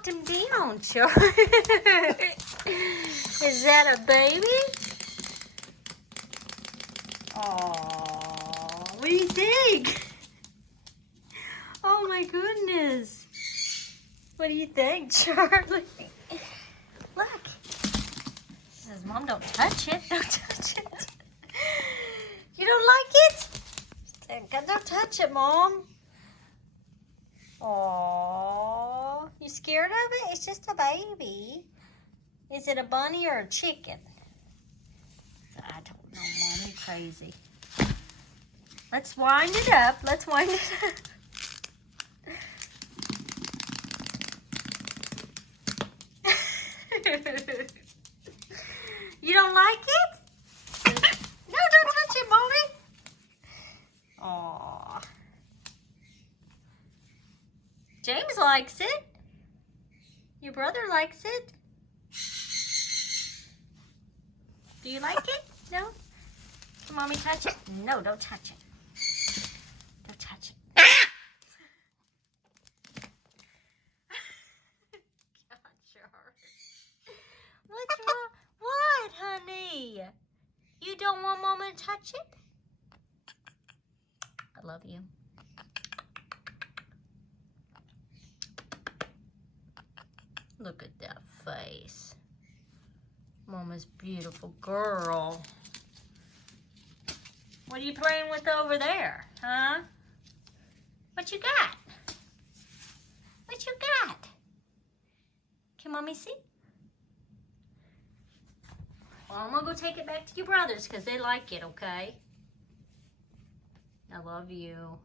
knocked him down, Char. Is that a baby? Oh, what do you think? Oh my goodness. What do you think, Charlie? Look. She says, Mom, don't touch it. Don't touch it. You don't like it? Don't touch it, Mom. Oh, you scared of it? It's just a baby. Is it a bunny or a chicken? I don't know, Mom. You're crazy. Let's wind it up. Let's wind it up. You don't like it? No, don't touch it, Mommy. Aww. James likes it. Your brother likes it. Do you like it? No? Can Mommy touch it? No, don't touch it. Don't touch it. God, Char. What's wrong? What, honey? You don't want Mama to touch it? I love you. Look at that face. Mama's beautiful girl. What are you playing with over there, huh? What you got? What you got? Can Mommy see? Well, I'm gonna go take it back to your brothers because they like it, okay? I love you.